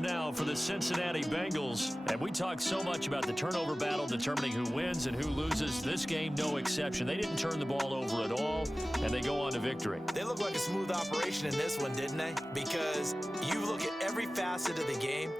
down now for the Cincinnati Bengals. And we talk so much about the turnover battle determining who wins and who loses. This game, no exception. They didn't turn the ball over at all, and they go on to victory. They look like a smooth operation in this one, didn't they? Because you look at every facet of the game,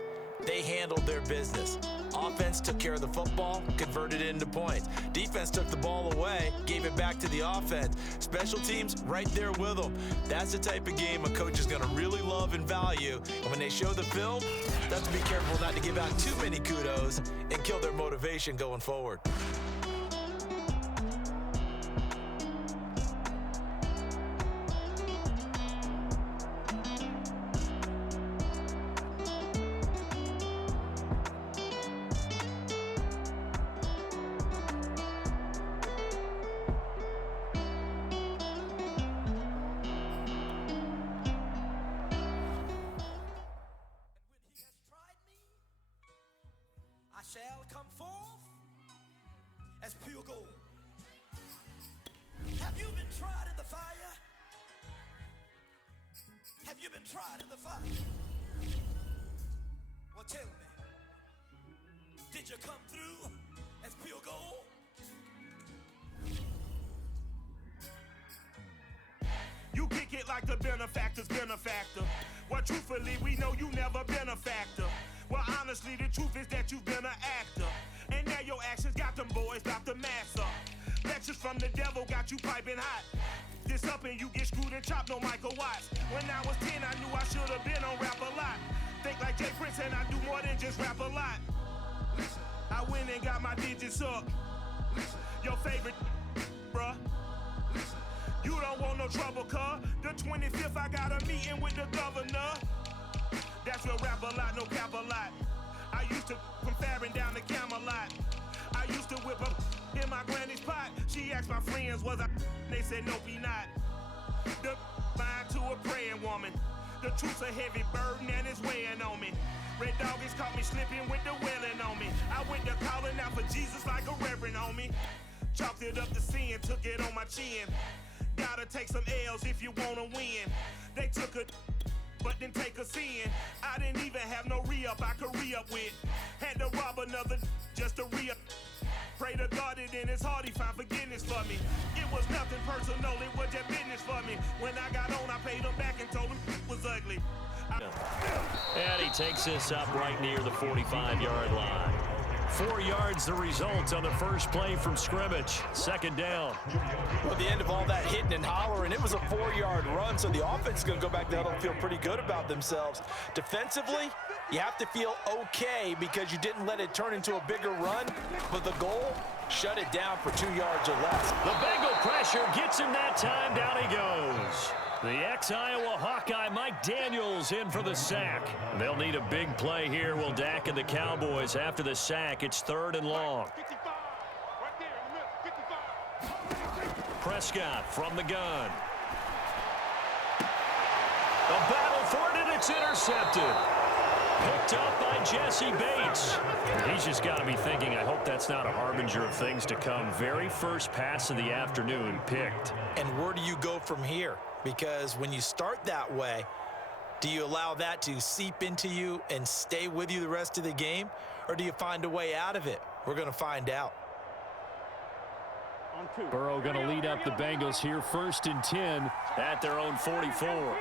they handled their business. Offense took care of the football, converted it into points. Defense took the ball away, gave it back to the offense. Special teams, right there with them. That's the type of game a coach is going to really love and value. And when they show the film, they have to be careful not to give out too many kudos and kill their motivation going forward. Shall come forth as pure gold. Have you been tried in the fire? Have you been tried in the fire? Well, tell me, did you come through as pure gold? You kick it like the benefactor's benefactor. Well, truthfully, we know you never been a factor. Well, honestly, the truth is that you've been an actor. And now your actions got them boys about to mass up. Lectures from the devil got you piping hot. This up and you get screwed and chopped, no Michael Watts. When I was 10, I knew I should have been on rap a lot. Think like Jay Prince and I do more than just rap a lot. Listen, I went and got my digits up. Listen, your favorite, bruh. Listen, you don't want no trouble, cuz. The 25th, I got a meeting with the governor. That's real rap a lot, no cap a lot. I used to from Farron down to Camelot. I used to whip up in my granny's pot. She asked my friends, was I? They said, nope, he not. The line to a praying woman. The truth's a heavy burden and it's weighing on me. Red doggies caught me slipping with the wailing on me. I went to calling out for Jesus like a reverend on me. Chalked it up to sin, took it on my chin. Gotta take some L's if you wanna win. They took a but then take a sin. I didn't even have no re-up I could re-up with. Had to rob another just to re-up. Pray to God that in his heart he found forgiveness for me. It was nothing personal, it was just business for me. When I got on, I paid him back and told him it was ugly. And he takes this up right near the 45-yard line. 4 yards the result on the first play from scrimmage. Second down. Well, at the end of all that hitting and hollering, it was a 4-yard run, so the offense is going to go back there and feel pretty good about themselves. Defensively, you have to feel okay because you didn't let it turn into a bigger run, but the goal, shut it down for 2 yards or less. The Bengal pressure gets him that time. Down he goes. The ex-Iowa Hawkeye Mike Daniels in for the sack. They'll need a big play here, will Dak and the Cowboys. After the sack, it's 3rd and long. Prescott from the gun. A battle for it, and it's intercepted. Picked up by Jesse Bates. He's just got to be thinking, I hope that's not a harbinger of things to come. Very first pass of the afternoon picked. And where do you go from here? Because when you start that way, do you allow that to seep into you and stay with you the rest of the game? Or do you find a way out of it? We're going to find out. Burrow going to lead up the Bengals here, 1st and 10 at their own 44.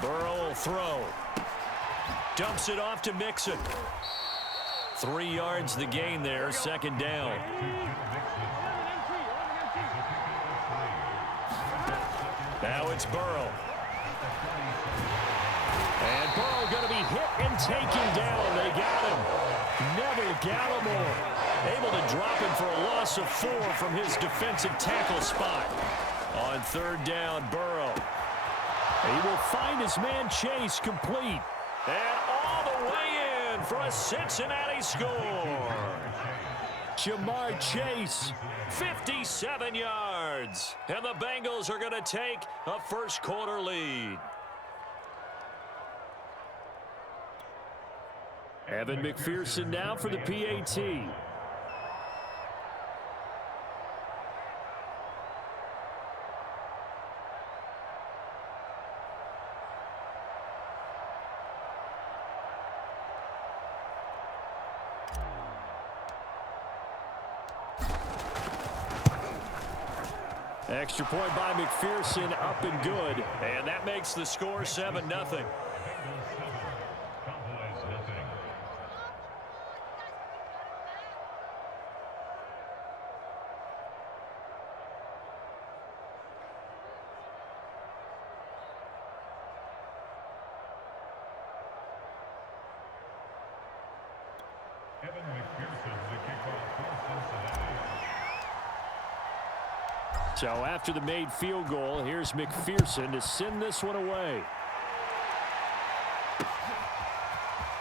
Burrow will throw. Dumps it off to Mixon. 3 yards the gain there, 2nd down. Now it's Burrow. And Burrow going to be hit and taken down. They got him. Neville Gallimore able to drop him for a loss of 4 from his defensive tackle spot. On 3rd down, Burrow. He will find his man Chase complete. And all the way in for a Cincinnati score. Jamar Chase, 57 yards. And the Bengals are going to take a first-quarter lead. Evan McPherson now for the PAT. Extra point by McPherson, up and good. And that makes the score 7-0. So after the made field goal, here's McPherson to send this one away.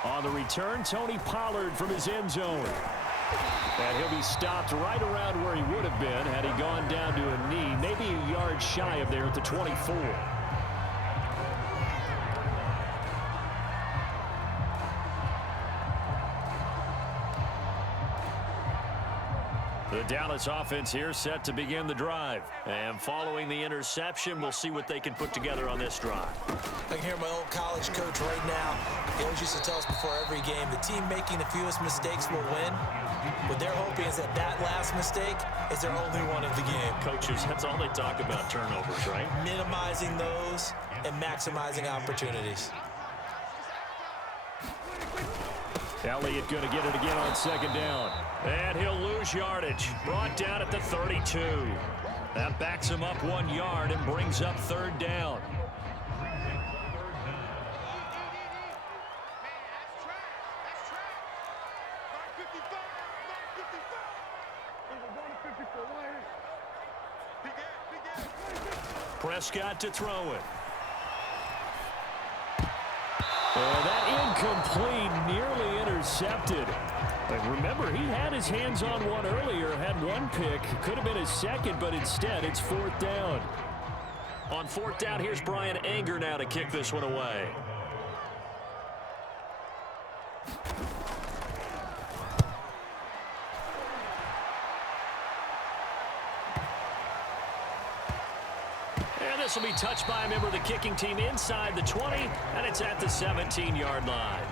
On the return, Tony Pollard from his end zone. And he'll be stopped right around where he would have been had he gone down to a knee, maybe a yard shy of there at the 24. The Dallas offense here set to begin the drive. And following the interception, we'll see what they can put together on this drive. I can hear my old college coach right now. He always used to tell us before every game, the team making the fewest mistakes will win. What they're hoping is that that last mistake is their only one of the game. Coaches, that's all they talk about, turnovers, right? Minimizing those and maximizing opportunities. Elliott going to get it again on second down. And he'll lose yardage. Brought down at the 32. That backs him up 1 yard and brings up third down. Prescott to throw it. Oh, that incomplete, nearly intercepted. But remember, he had his hands on one earlier, had one pick. Could have been his second, but instead it's fourth down. On fourth down, here's Brian Anger now to kick this one away. This will be touched by a member of the kicking team inside the 20, and it's at the 17-yard line.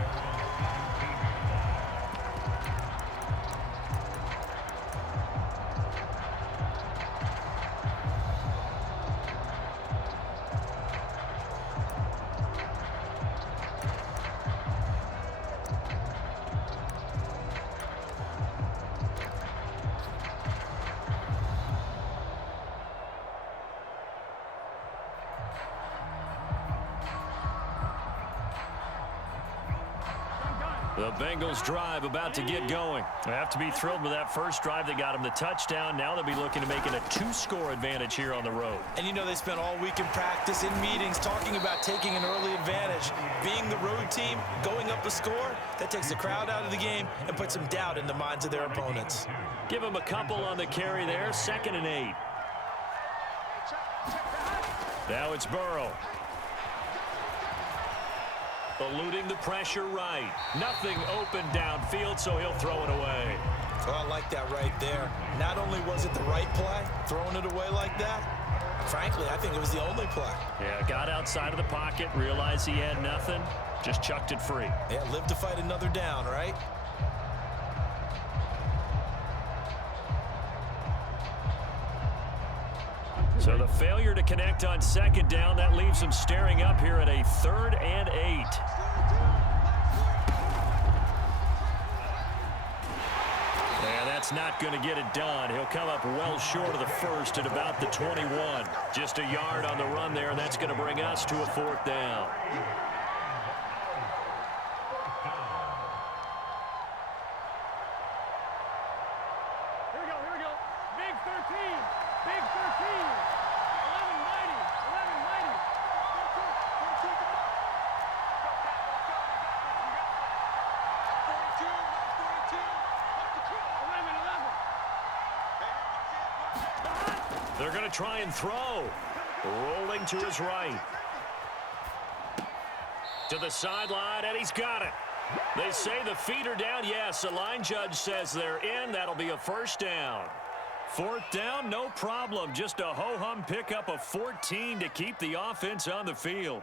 The Bengals drive about to get going. They have to be thrilled with that first drive that got them the touchdown. Now they'll be looking to make it a 2-score advantage here on the road. And you know they spent all week in practice, in meetings, talking about taking an early advantage. Being the road team, going up a score, that takes the crowd out of the game and puts some doubt in the minds of their opponents. Give them a couple on the carry there, 2nd and 8. Now it's Burrow. Eluding the pressure right. Nothing open downfield, so he'll throw it away. Well, I like that right there. Not only was it the right play, throwing it away like that, frankly, I think it was the only play. Yeah, got outside of the pocket, realized he had nothing, just chucked it free. Yeah, live to fight another down, right? So the failure to connect on second down, that leaves him staring up here at a 3rd and 8. And that's not going to get it done. He'll come up well short of the first at about the 21. Just a yard on the run there, and that's going to bring us to a 4th down. They're going to try and throw. Rolling to his right. To the sideline, and he's got it. They say the feet are down. Yes, the line judge says they're in. That'll be a 1st down. 4th down, no problem. Just a ho-hum pickup of 14 to keep the offense on the field.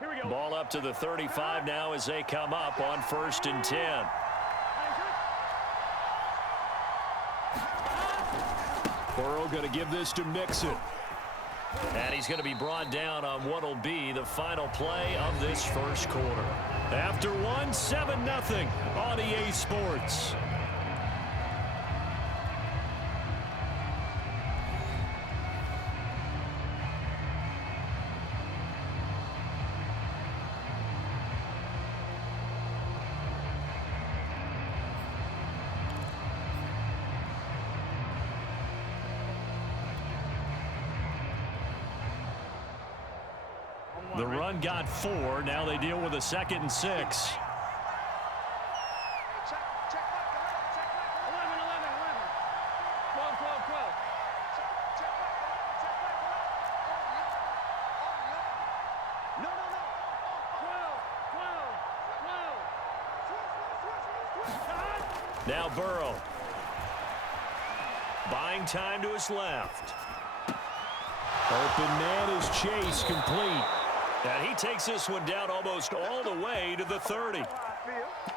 Here we go. Ball up to the 35 now as they come up on 1st and 10. Burrow going to give this to Mixon. And he's going to be brought down on what will be the final play of this first quarter. After one, 7-0 on EA Sports. The run got 4. Now they deal with a 2nd and 6. Now Burrow. Buying time to his left. Open man is Chase, complete. And he takes this one down almost all the way to the 30.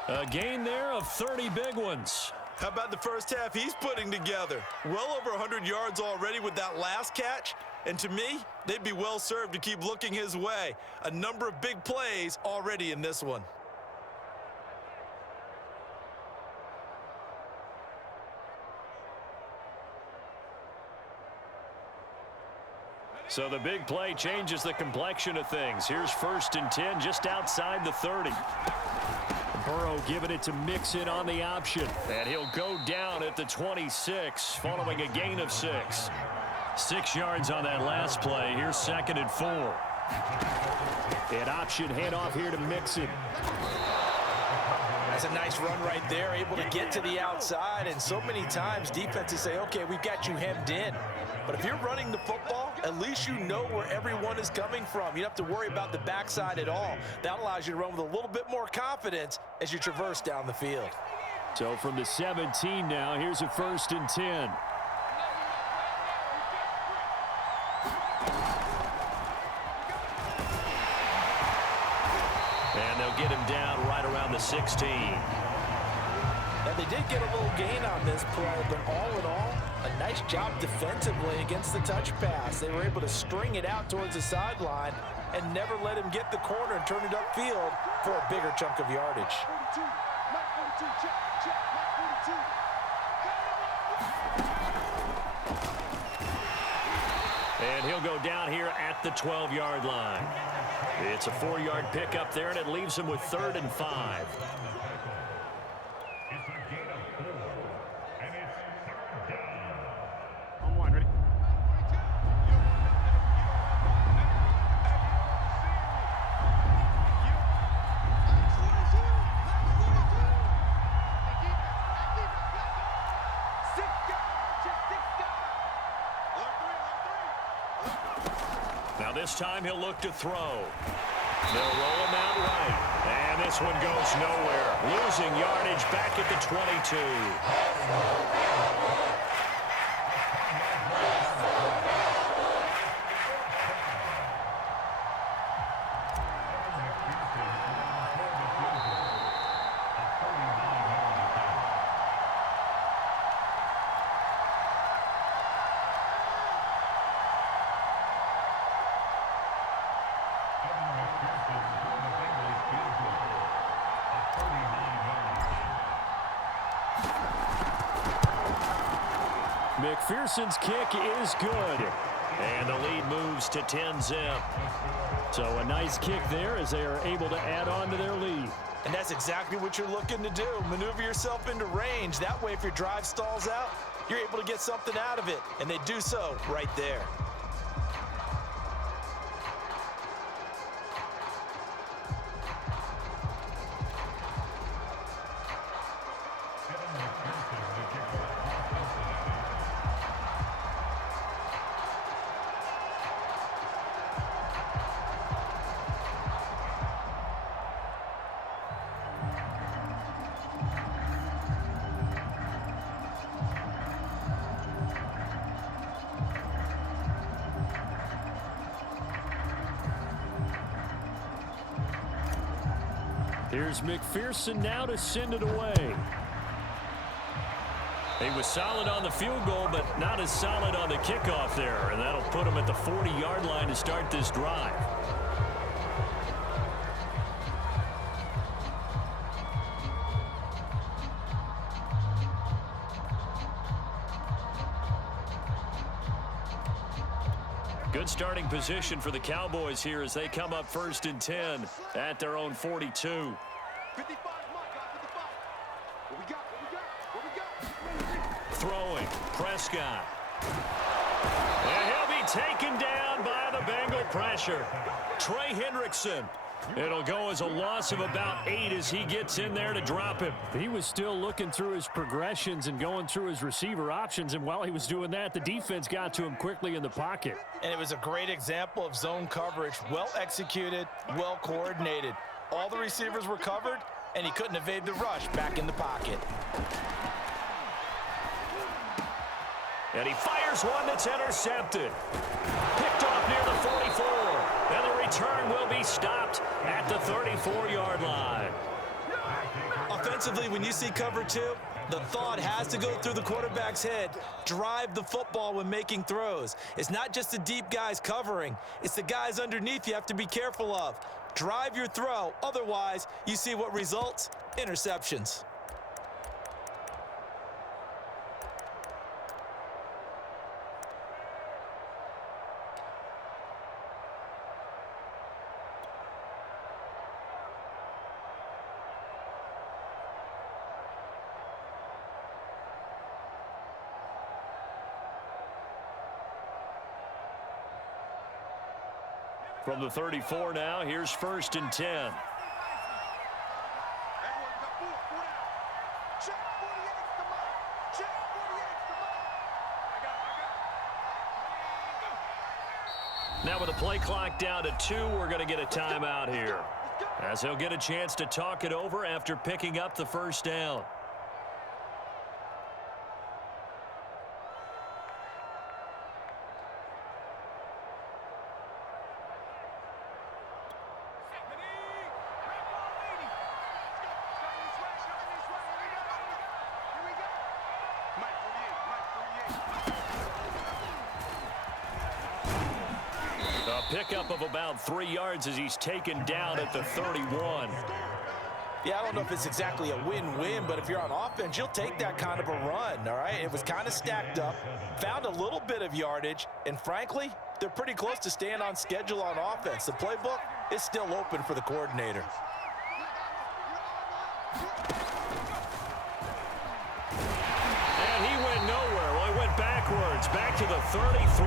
A gain there of 30 big ones. How about the first half he's putting together? Well over 100 yards already with that last catch. And to me, they'd be well served to keep looking his way. A number of big plays already in this one. So the big play changes the complexion of things. Here's 1st and 10 just outside the 30. Burrow giving it to Mixon on the option. And he'll go down at the 26 following a gain of 6. 6 yards on that last play. Here's 2nd and 4. An option handoff here to Mixon. That's a nice run right there, able to get to the outside. And so many times defenses say, okay, we've got you hemmed in. But if you're running the football, at least you know where everyone is coming from. You don't have to worry about the backside at all. That allows you to run with a little bit more confidence as you traverse down the field. So from the 17 now, here's a 1st and 10. And they'll get him down right around the 16. Now, they did get a little gain on this play, but all in all, a nice job defensively against the touch pass. They were able to string it out towards the sideline and never let him get the corner and turn it upfield for a bigger chunk of yardage. And he'll go down here at the 12-yard line. It's a 4-yard pickup there, and it leaves him with 3rd and 5. Now this time he'll look to throw. They'll roll him out right. And this one goes nowhere. Losing yardage back at the 22. McPherson's kick is good. And the lead moves to 10-zip. So a nice kick there as they are able to add on to their lead. And that's exactly what you're looking to do. Maneuver yourself into range. That way, if your drive stalls out, you're able to get something out of it. And they do so right there. Here's McPherson now to send it away. He was solid on the field goal, but not as solid on the kickoff there. And that'll put him at the 40-yard line to start this drive. Good starting position for the Cowboys here as they come up 1st and 10 at their own 42. 55, What we got? Throwing, Prescott. And he'll be taken down by the Bengal pressure. Trey Hendrickson. It'll go as a loss of about 8 as he gets in there to drop him. He was still looking through his progressions and going through his receiver options, and while he was doing that, the defense got to him quickly in the pocket. And it was a great example of zone coverage. Well executed, well coordinated. All the receivers were covered, and he couldn't evade the rush back in the pocket. And he fires one that's intercepted. Picked off near the 44. And the return will be stopped at the 34-yard line. Offensively, when you see cover 2, the thought has to go through the quarterback's head. Drive the football when making throws. It's not just the deep guys covering. It's the guys underneath you have to be careful of. Drive your throw. Otherwise, you see what results? Interceptions. From the 34 now, here's 1st and 10. Now with the play clock down to 2, we're going to get a timeout here, as he'll get a chance to talk it over after picking up the first down. Pickup of about 3 yards as he's taken down at the 31. Yeah, I don't know if it's exactly a win-win, but if you're on offense, you'll take that kind of a run, all right? It was kind of stacked up, found a little bit of yardage, and frankly, they're pretty close to staying on schedule on offense. The playbook is still open for the coordinator. And he went nowhere. Well, he went backwards, back to the 33.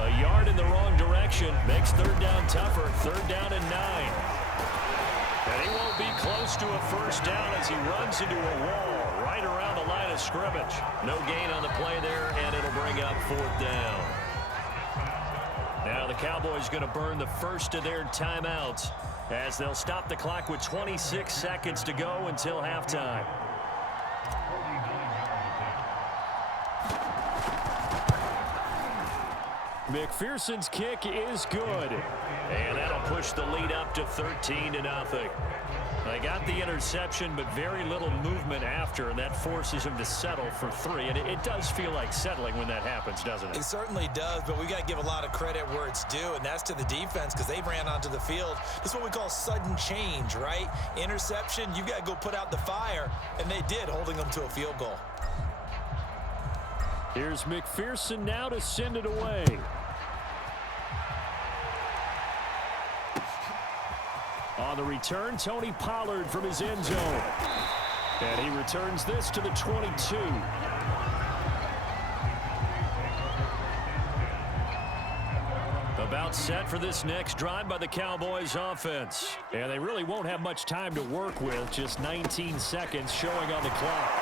A yard in the wrong direction makes 3rd down tougher. 3rd down and 9. And he won't be close to a first down as he runs into a wall right around the line of scrimmage. No gain on the play there, and it'll bring up 4th down. Now the Cowboys going to burn the first of their timeouts as they'll stop the clock with 26 seconds to go until halftime. McPherson's kick is good. And that'll push the lead up to 13-0. They got the interception, but very little movement after, and that forces him to settle for 3. And it does feel like settling when that happens, doesn't it? It certainly does, but we got to give a lot of credit where it's due, and that's to the defense because they ran onto the field. This is what we call sudden change, right? Interception, you got to go put out the fire, and they did, holding them to a field goal. Here's McPherson now to send it away. On the return, Tony Pollard from his end zone. And he returns this to the 22. About set for this next drive by the Cowboys offense. And they really won't have much time to work with. Just 19 seconds showing on the clock.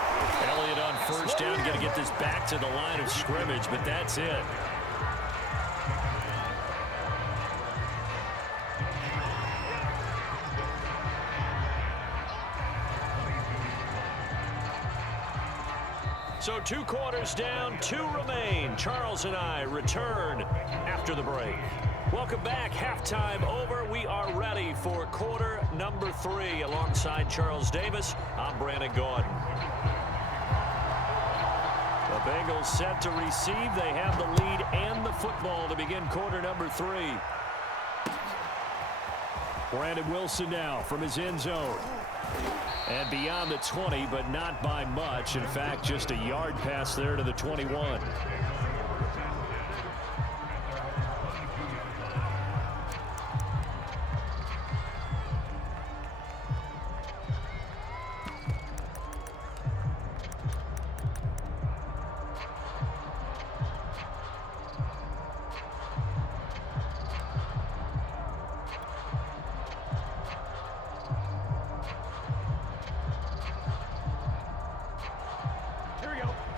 Elliott on first down, going to get this back to the line of scrimmage, but that's it. So 2 quarters down, 2 remain. Charles and I return after the break. Welcome back. Halftime over. We are ready for quarter number 3. Alongside Charles Davis, I'm Brandon Gordon. Bengals set to receive. They have the lead and the football to begin quarter number 3. Brandon Wilson now from his end zone. And beyond the 20, but not by much. In fact, just a yard pass there to the 21.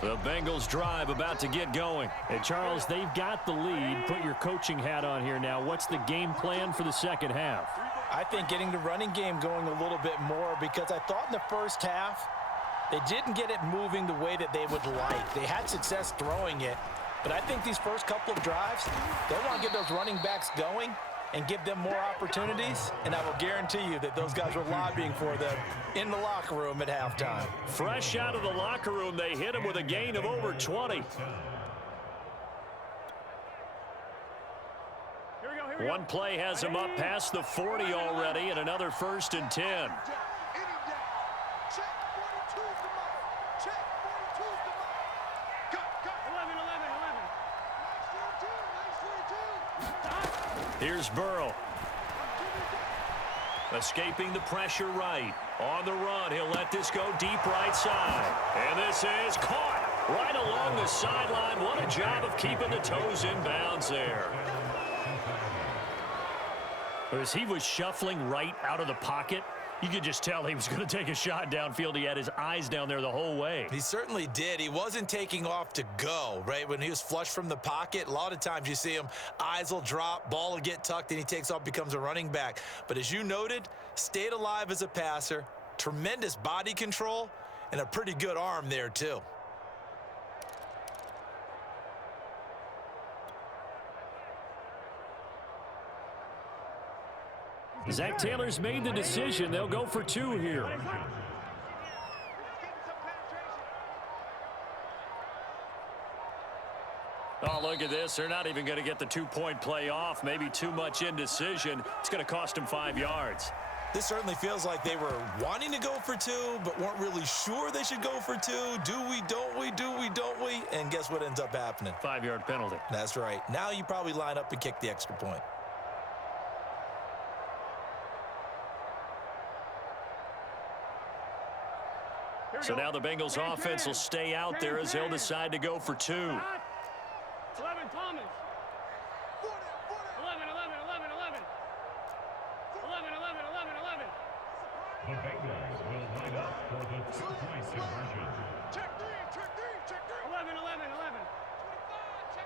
The Bengals drive about to get going. And Charles, they've got the lead. Put your coaching hat on here now. What's the game plan for the second half? I think getting the running game going a little bit more, because I thought in the first half they didn't get it moving the way that they would like. They had success throwing it, but I think these first couple of drives, they want to get those running backs going and give them more opportunities, and I will guarantee you that those guys were lobbying for them in the locker room at halftime. Fresh out of the locker room, they hit him with a gain of over 20. One play has him up past the 40 already, and another 1st and 10. Here's Burrow. Escaping the pressure right. On the run, he'll let this go deep right side. And this is caught right along the sideline. What a job of keeping the toes in bounds there. As he was shuffling right out of the pocket, you could just tell he was going to take a shot downfield. He had his eyes down there the whole way. He certainly did. He wasn't taking off to go, right? When he was flush from the pocket, a lot of times you see him, eyes will drop, ball will get tucked, and he takes off, becomes a running back. But as you noted, stayed alive as a passer, tremendous body control, and a pretty good arm there too. Zach Taylor's made the decision. They'll go for 2 here. Oh, look at this. They're not even going to get the 2-point play off. Maybe too much indecision. It's going to cost them 5 yards. This certainly feels like they were wanting to go for 2, but weren't really sure they should go for 2. Do we, don't we, do we, don't we? And guess what ends up happening? 5-yard penalty. That's right. Now you probably line up and kick the extra point. So now the Bengals offense will stay out there as they'll decide to go for 2. 11, Thomas. 11, 11, 11, 11. 11, 11, 11, 11. The Bengals will line up for the 2-point conversion. Check 3, check 3, check 3. 11, 11, 11. 25, check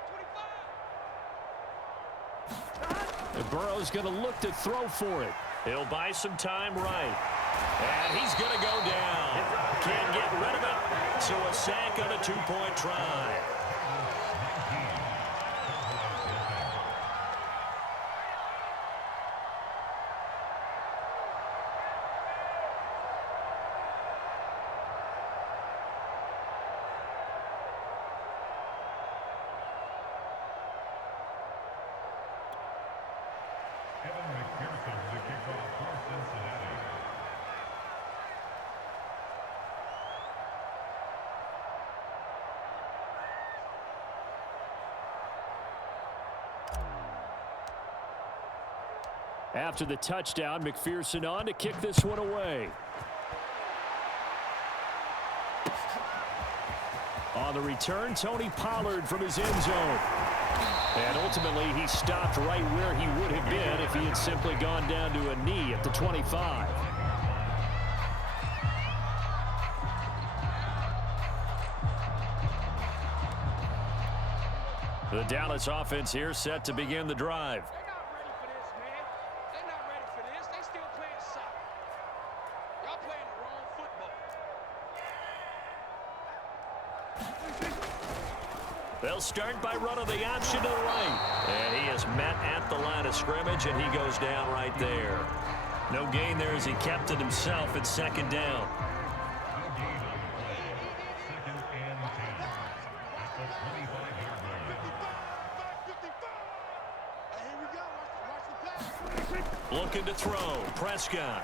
25. And Burrow's going to look to throw for it. He'll buy some time right. And he's going to go down. Can't get rid of it. So a sack on a 2-point try. After the touchdown, McPherson on to kick this one away. On the return, Tony Pollard from his end zone. And ultimately, he stopped right where he would have been if he had simply gone down to a knee at the 25. The Dallas offense here set to begin the drive. They'll start by running the option to the right. And he is met at the line of scrimmage, and he goes down right there. No gain there as he kept it himself at 2nd down. Looking to throw. Prescott.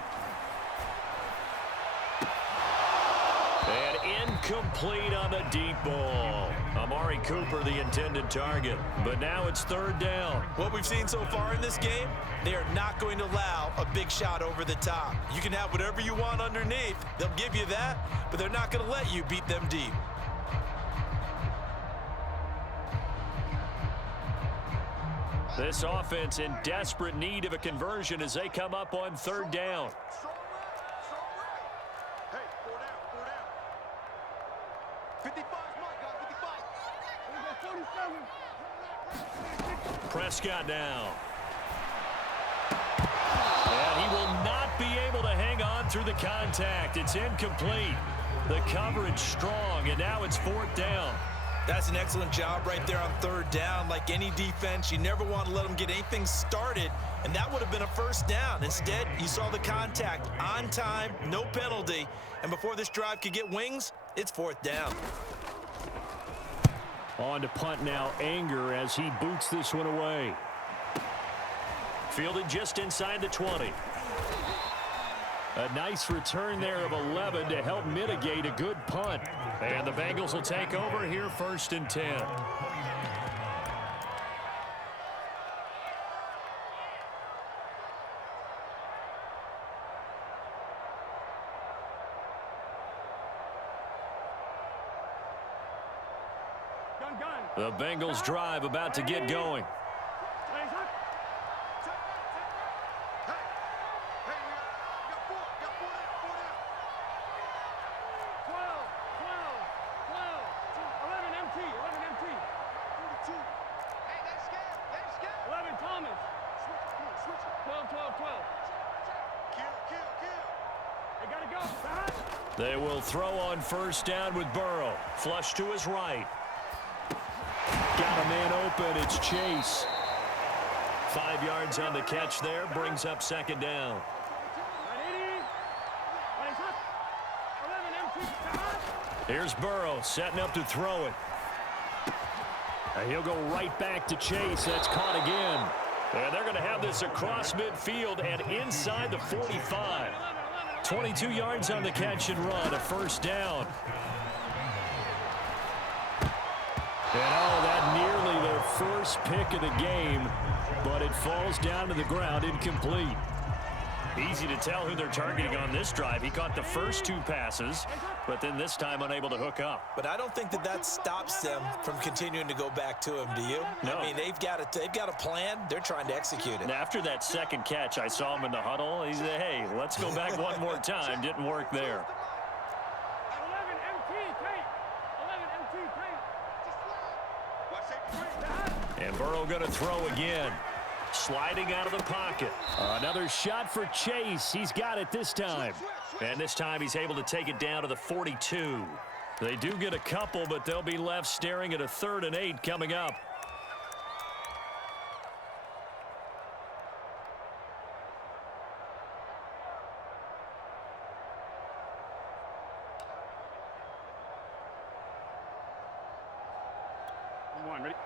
And incomplete on the deep ball. Amari Cooper, the intended target. But now it's third down. What we've seen so far in this game, they are not going to allow a big shot over the top. You can have whatever you want underneath. They'll give you that, but they're not going to let you beat them deep. This offense in desperate need of a conversion as they come up on third down. Prescott now. And he will not be able to hang on through the contact. It's incomplete. The coverage strong, and now it's fourth down. That's an excellent job right there on third down. Like any defense, you never want to let them get anything started, and that would have been a first down. Instead, you saw the contact on time, no penalty, and before this drive could get wings, it's fourth down. On to punt now, Anger, as he boots this one away. Fielded just inside the 20. A nice return there of 11 to help mitigate a good punt. And the Bengals will take over here, first and 10. The Bengals drive about to get going. They will throw on first down with Burrow. Flush to his right. Got a man open. It's Chase. 5 yards on the catch there. Brings up second down. Here's Burrow setting up to throw it. And he'll go right back to Chase. That's caught again. And they're going to have this across midfield and inside the 45. 22 yards on the catch and run, a first down. And that nearly their first pick of the game, but it falls down to the ground incomplete. Easy to tell who they're targeting on this drive. He caught the first 2 passes, but then this time unable to hook up. But I don't think that stops them from continuing to go back to him, do you? No. I mean, they've got a plan. They're trying to execute it. And after that second catch, I saw him in the huddle. He said, hey, let's go back one more time. Didn't work there. 11 MT, And Burrow going to throw again. Sliding out of the pocket. Another shot for Chase. He's got it this time. And this time he's able to take it down to the 42. They do get a couple, but they'll be left staring at a 3rd and 8 coming up. Come on, ready?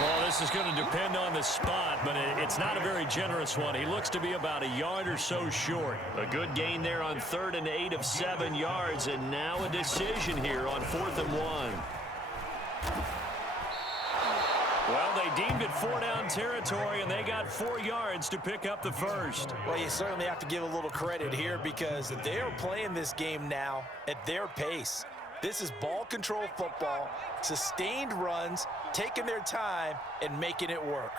Well, this is going to depend on the spot, but it's not a very generous one. He looks to be about a yard or so short. A good gain there on 3rd and 8 of 7 yards, and now a decision here on 4th and 1. Well, they deemed it 4-down territory, and they got 4 yards to pick up the first. Well, you certainly have to give a little credit here because they are playing this game now at their pace. This is ball control football, sustained runs, taking their time, and making it work.